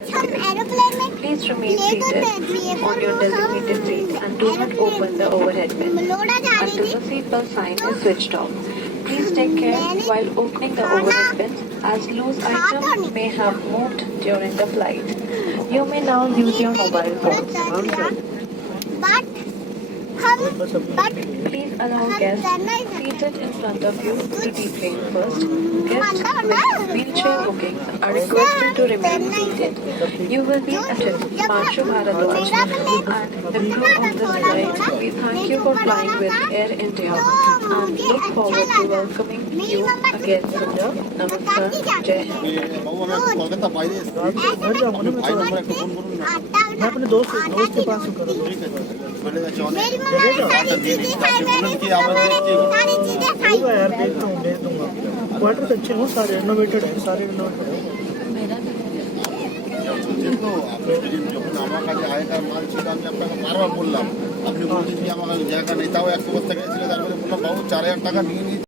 Please remain seated on your designated seat and do not open the overhead bin until the seatbelt sign is switched off. Please take care while opening the overhead bins as loose items may have moved during the flight. You may now use your mobile phones. Please allow guests seated in front of you to deplane first. Guests with wheelchair bookings are requested to remain seated. You will be attended Marsha Bharadwaj and the crew of this flight. We thank you for flying with Air India and look forward to welcoming you again soon. Namaskar. Jai Hind. मैं अपने दोस्त के पास हूँ करूँ होगा यार देखता हूँ भेज दूंगा क्वार्टर अच्छे हों सारे रेनोवेटेड हैं सारे रेनोवेटेड हैं যখন আমার কাছে আগেকার মাল ছিল আমি আপনাকে বারবার বললাম আপনি বলছেন যে আমার কাছে জায়গা নেই তাও 100 বস্তা গেছিল তারপরে বললাম বাবু 4000 টাকা নিয়ে